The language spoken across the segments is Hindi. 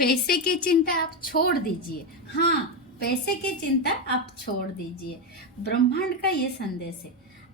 पैसे की चिंता आप छोड़ दीजिए। हाँ, पैसे की चिंता आप छोड़ दीजिए। ब्रह्मांड का ये संदेश है।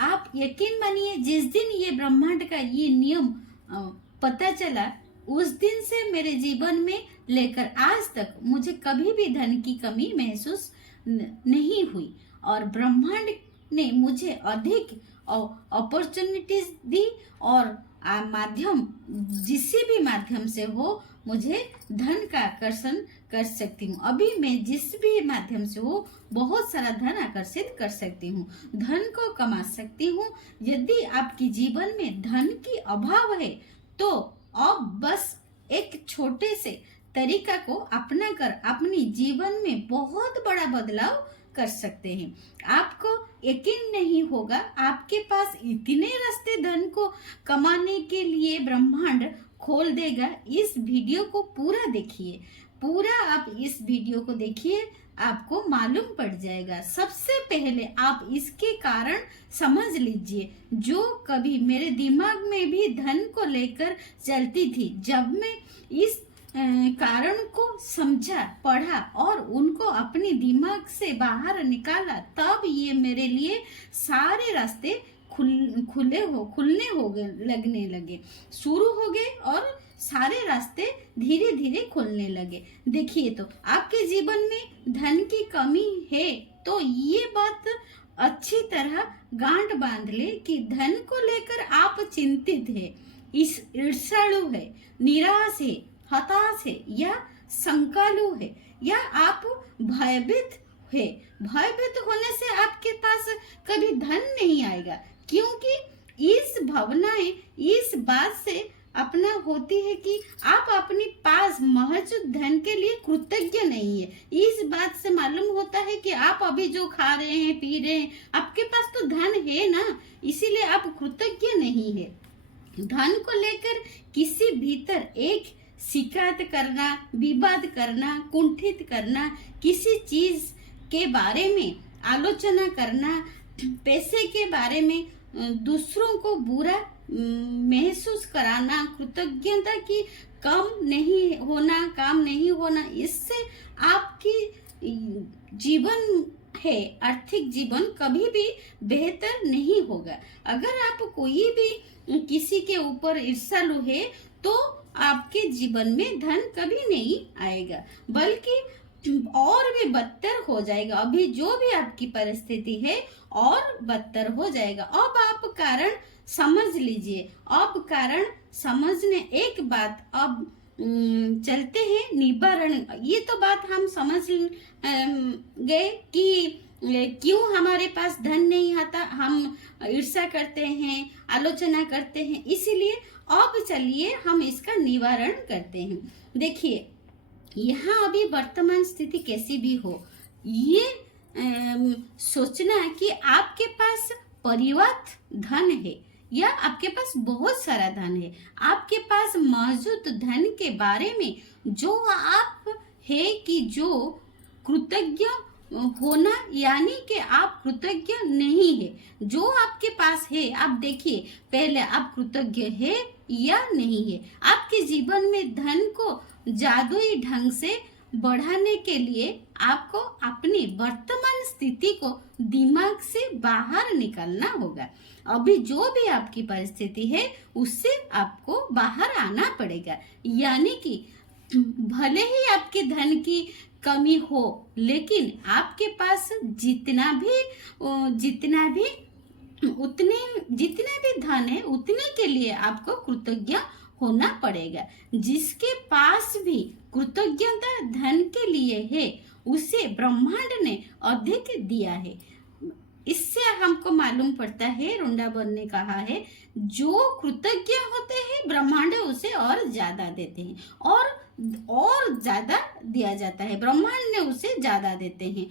आप यकीन मानिए, जिस दिन ये ब्रह्मांड का ये नियम पता चला, उस दिन से मेरे जीवन में लेकर आज तक मुझे कभी भी धन की कमी महसूस नहीं हुई। और ब्रह्मांड ने मुझे अधिक अपॉर्चुनिटीज दी और माध्यम, जिसी भी माध्यम से हो, मुझे धन का आकर्षण कर सकती हूँ। अभी मैं जिस भी माध्यम से हो बहुत सारा धन आकर्षित कर सकती हूँ, धन को कमा सकती हूँ। यदि आपके जीवन में धन की अभाव है तो आप बस एक छोटे से तरीका को अपना कर अपने जीवन में बहुत बड़ा बदलाव कर सकते हैं। आपको यकीन नहीं होगा, आपके पास इतने रास्ते धन को कमाने के लिए ब्रह्मांड खोल देगा। इस वीडियो को पूरा देखिए, पूरा आप इस वीडियो को देखिए, आपको मालूम पड़ जाएगा। सबसे पहले आप इसके कारण समझ लीजिए। जो कभी मेरे दिमाग में भी धन को लेकर चलती थी, जब मैं इस कारण को समझा, पढ़ा और उनको अपने दिमाग से बाहर निकाला, तब ये मेरे लिए सारे रास्ते खुलने हो गए, लगने लगे, शुरू हो गए और सारे रास्ते धीरे धीरे खुलने लगे। देखिए, तो आपके जीवन में धन की कमी है तो ये बात अच्छी तरह गांठ बांध ले कि धन को लेकर आप चिंतित है, इस ईर्ष्यालु है, निराश है, हताश है या शंकालु है, या आप भयभीत है। भयभीत होने से आपके पास कभी धन नहीं आएगा, क्योंकि इस भावनाएं इस बात से अपना होती है कि आप अपने पास मौजूद धन के लिए कृतज्ञ नहीं है। इस बात से मालूम होता है कि आप अभी जो खा रहे हैं, पी रहे हैं, आपके पास तो धन है ना, इसीलिए आप कृतज्ञ नहीं है। धन को लेकर किसी भीतर एक शिकायत करना, विवाद करना, कुंठित करना, किसी चीज के बारे में आलोचना करना, पैसे के बारे में दूसरों को बुरा महसूस कराना, कृतज्ञता की कम नहीं होना, काम नहीं होना, इससे आपकी जीवन है, आर्थिक जीवन कभी भी बेहतर नहीं होगा। अगर आप कोई भी किसी के ऊपर ईर्ष्यालु है तो आपके जीवन में धन कभी नहीं आएगा, बल्कि और भी बदतर हो जाएगा। अभी जो भी आपकी परिस्थिति है और बदतर हो जाएगा। अब आप कारण समझ लीजिए। अब कारण समझने एक बात, अब चलते हैं निवारण। ये तो बात हम समझ गए कि क्यों हमारे पास धन नहीं आता, हम ईर्ष्या करते हैं, आलोचना करते हैं। इसीलिए अब चलिए हम इसका निवारण करते हैं। देखिए, यहाँ अभी वर्तमान स्थिति कैसी भी हो, ये सोचना कि आपके पास पर्याप्त धन है या आपके पास बहुत सारा धन है, आपके पास मौजूद धन के बारे में जो आप है कि जो कृतज्ञ होना, यानी कि आप कृतज्ञ नहीं है। जो आपके पास है, आप देखिए पहले आप कृतज्ञ है या नहीं है। आपके जीवन में धन को जादुई ढंग से बढ़ाने के लिए आपको अपनी वर्तमान स्थिति को दिमाग से बाहर निकालना होगा। अभी जो भी आपकी परिस्थिति है उससे आपको बाहर आना पड़ेगा। यानी कि भले ही आपके धन की कमी हो, लेकिन आपके पास जितना भी धन है उतने के लिए आपको कृतज्ञ होना पड़ेगा। जिसके पास भी कृतज्ञता धन के लिए है, उसे ब्रह्मांड ने अधिक दिया है। इससे हमको मालूम पड़ता है, वृंदावन ने कहा है, जो कृतज्ञ होते हैं ब्रह्मांड उसे और ज्यादा देते हैं और ज्यादा दिया जाता है। ब्रह्मांड ने उसे ज्यादा देते हैं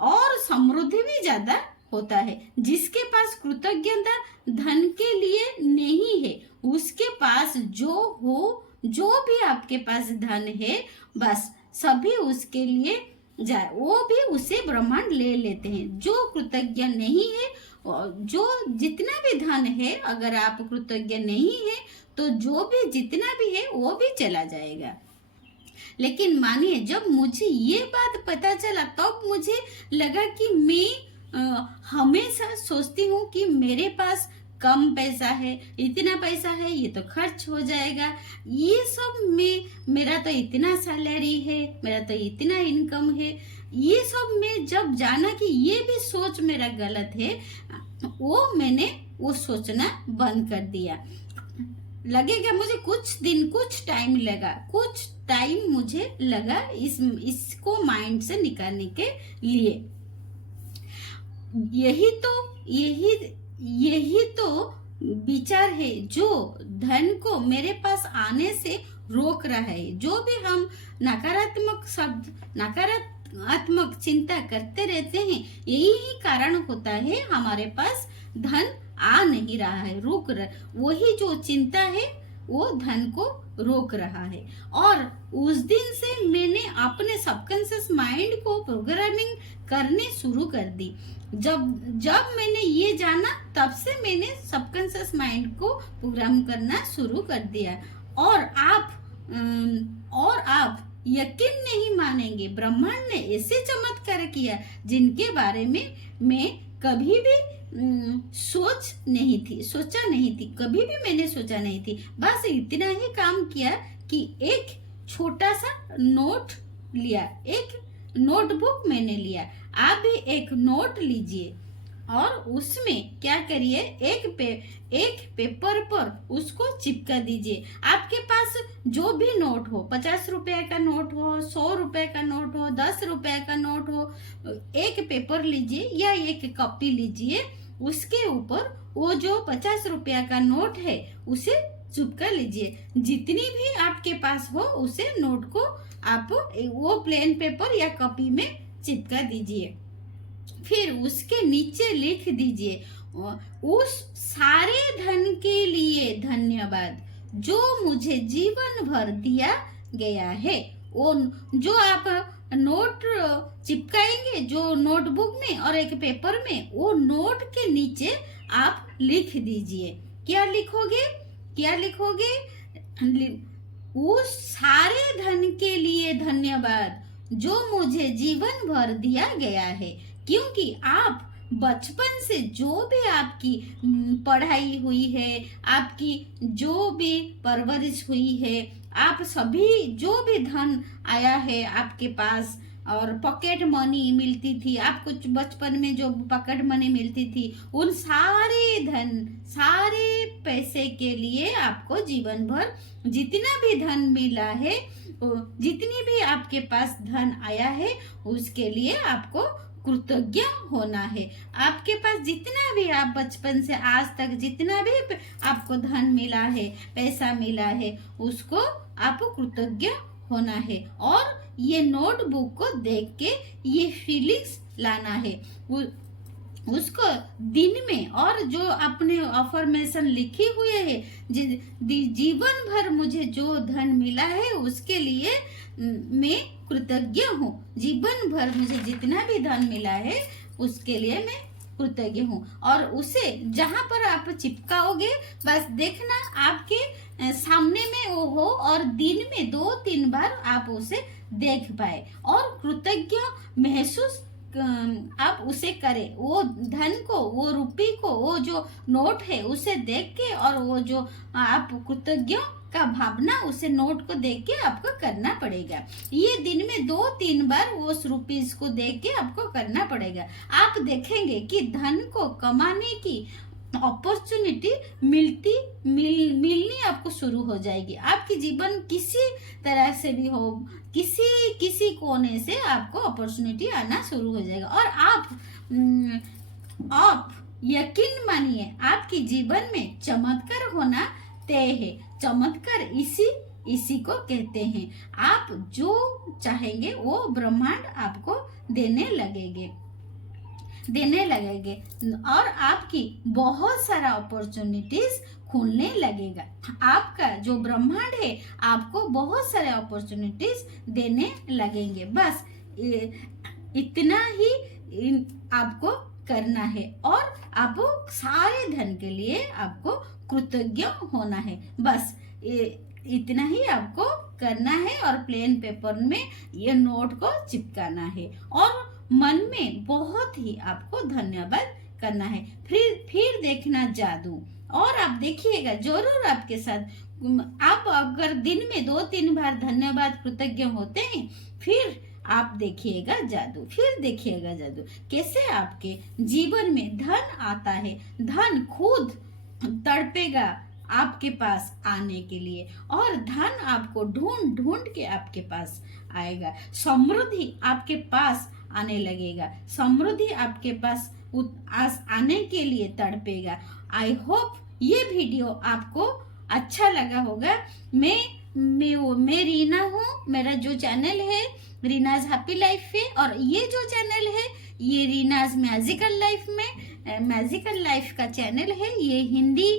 और समृद्धि भी ज्यादा होता है। जिसके पास कृतज्ञता धन के लिए नहीं है, उसके पास जो भी आपके पास धन है, बस सभी उसके लिए जाए, वो भी उसे ब्रह्मांड ले लेते हैं। जो कृतज्ञ नहीं है, जो जितना भी धन है, अगर आप कृतज्ञ नहीं है तो जो भी जितना भी है वो भी चला जाएगा। लेकिन मानिए जब मुझे ये बात पता चला तब मुझे लगा कि मैं हमेशा सोचती हूँ कि मेरे पास कम पैसा है, इतना पैसा है, ये तो खर्च हो जाएगा, ये सब में मेरा तो इतना सैलरी है, मेरा तो इतना इनकम है। ये सब में जब जाना कि ये भी सोच मेरा गलत है, मैंने वो सोचना बंद कर दिया। लगेगा मुझे कुछ टाइम लगा, कुछ टाइम मुझे लगा इसको माइंड से निकालने के लिए। यही तो विचार है जो धन को मेरे पास आने से रोक रहा है। जो भी हम नकारात्मक चिंता करते रहते हैं, यही ही कारण होता है हमारे पास धन आ नहीं रहा है, रुक रहा। वही जो चिंता है वो धन को रोक रहा है। और उस दिन से मैंने अपने सबकॉन्शियस माइंड को प्रोग्रामिंग करने शुरू कर दी। जब मैंने ये जाना तब से मैंने सबकॉन्शियस माइंड को प्रोग्राम करना शुरू कर दिया। और आप यकीन नहीं मानेंगे, ब्रह्मांड ने ऐसे चमत्कार किया जिनके बारे में मैं कभी भी सोचा नहीं थी, कभी भी मैंने सोचा नहीं थी। बस इतना ही काम किया कि एक छोटा सा नोट लिया, एक नोटबुक मैंने लिया। आप भी एक नोट लीजिए और उसमें क्या करिए, एक पेपर पर उसको चिपका दीजिए। आपके पास जो भी नोट हो, 50 रुपए का नोट हो, 100 रुपए का नोट हो, 10 रुपए का नोट हो, एक पेपर लीजिए या एक कॉपी लीजिए, उसके ऊपर वो जो 50 रुपया का नोट है उसे चिपका लीजिए। जितनी भी आपके पास हो उसे नोट को आप वो प्लेन पेपर या कॉपी में चिपका दीजिए। फिर उसके नीचे लिख दीजिए, उस सारे धन के लिए धन्यवाद जो मुझे जीवन भर दिया गया है। वो जो आप नोट चिपकाएंगे जो नोटबुक में और एक पेपर में, वो नोट के नीचे आप लिख दीजिए। क्या लिखोगे? उस सारे धन के लिए धन्यवाद जो मुझे जीवन भर दिया गया है। क्योंकि आप बचपन से जो भी आपकी पढ़ाई हुई है, आपकी जो भी परवरिश हुई है, आप सभी जो भी धन आया है आपके पास, और पॉकेट मनी मिलती थी आपको बचपन में, जो पॉकेट मनी मिलती थी, उन सारे पैसे के लिए आपको जीवन भर जितना भी धन मिला है, जितनी भी आपके पास धन आया है, उसके लिए आपको कृतज्ञ होना है। आपके पास जितना भी आप बचपन से आज तक जितना भी आपको धन मिला है, पैसा मिला है, उसको आपको कृतज्ञ होना है। और ये नोटबुक को देख के ये फीलिंग्स लाना है उसको दिन में। और जो अपने अफर्मेशन लिखी हुए है, जीवन भर मुझे जो धन मिला है उसके लिए मैं कृतज्ञ हूँ। जीवन भर मुझे जितना भी धन मिला है उसके लिए मैं कृतज्ञ हूँ। और उसे जहाँ पर आप चिपकाओगे, बस देखना आपके सामने में वो हो और दिन में 2-3 बार आप उसे देख पाए और कृतज्ञ महसूस आप उसे करें। वो धन को, वो रुपये को, वो जो नोट है उसे देख के, और वो जो आप कृतज्ञ का भावना उसे नोट को देख के आपको करना पड़ेगा। ये दिन में 2-3 बार वो रुपीस को देख के आपको करना पड़ेगा। आप देखेंगे कि धन को कमाने की अपॉर्चुनिटी मिलनी आपको शुरू हो जाएगी। आपकी जीवन किसी तरह से भी हो, किसी कोने से आपको अपॉर्चुनिटी आना शुरू हो जाएगा। और आप यकीन मानिए, आपके जीवन में चमत्कार होना तय है। चमत्कार इसी को कहते हैं। आप जो चाहेंगे वो ब्रह्मांड आपको देने लगेंगे और आपकी बहुत सारा अपॉर्चुनिटीज खुलने लगेगा। आपका जो ब्रह्मांड है आपको बहुत सारे अपॉर्चुनिटीज देने लगेंगे। बस इतना ही आपको करना है और आपको सारे धन के लिए आपको कृतज्ञ होना है। बस इतना ही आपको करना है और प्लेन पेपर में ये नोट को चिपकाना है और मन में बहुत ही आपको धन्यवाद करना है। फिर देखना जादू, और आप देखिएगा जरूर आपके साथ। आप अगर दिन में 2-3 बार धन्यवाद कृतज्ञ होते हैं, फिर आप देखिएगा जादू, फिर देखिएगा जादू कैसे आपके जीवन में धन आता है। धन खुद तड़पेगा आपके पास आने के लिए, और धन आपको ढूंढ ढूंढ के आपके पास आएगा। समृद्धि आपके पास आने लगेगा, समृद्धि आपके पास आने के लिए तड़पेगा। आई होप ये वीडियो आपको अच्छा लगा होगा। मैं रीना हूँ, मेरा जो चैनल है रीनाज हैप्पी लाइफ है, और ये जो चैनल है ये रीनाज मैजिकल लाइफ में मैजिकल लाइफ का चैनल है। ये हिंदी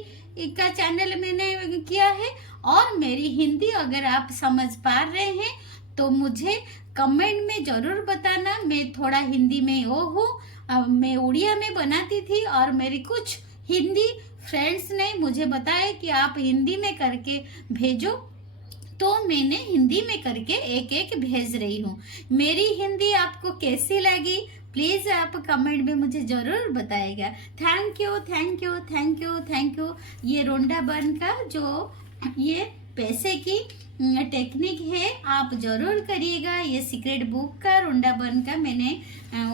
का चैनल मैंने किया है, और मेरी हिंदी अगर आप समझ पा रहे हैं तो मुझे कमेंट में जरूर बताना। मैं थोड़ा हिंदी में वो हूँ, मैं उड़िया में बनाती थी, और मेरी कुछ हिंदी फ्रेंड्स ने मुझे बताया कि आप हिंदी में करके भेजो, तो मैंने हिंदी में करके एक एक भेज रही हूँ। मेरी हिंदी आपको कैसी लगी प्लीज आप कमेंट में मुझे जरूर बताएगा। Thank you thank you thank you thank you. ये रोंडा बन का जो ये पैसे की टेक्निक है आप जरूर करिएगा। ये सीक्रेट बुक का रोंडा बन का मैंने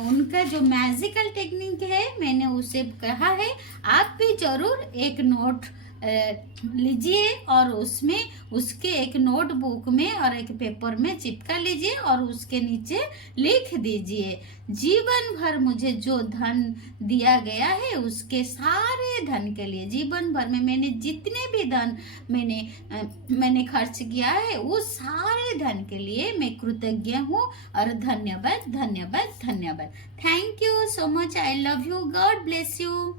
उनका जो मैजिकल टेक्निक है मैंने उसे कहा है, आप भी जरूर एक नोट लीजिए और उसमें उसके एक नोटबुक में और एक पेपर में चिपका लीजिए और उसके नीचे लिख दीजिए, जीवन भर मुझे जो धन दिया गया है उसके सारे धन के लिए, जीवन भर में मैंने जितने भी धन मैंने खर्च किया है उस सारे धन के लिए मैं कृतज्ञ हूँ और धन्यवाद धन्यवाद धन्यवाद। Thank you so much. I love you. God bless you.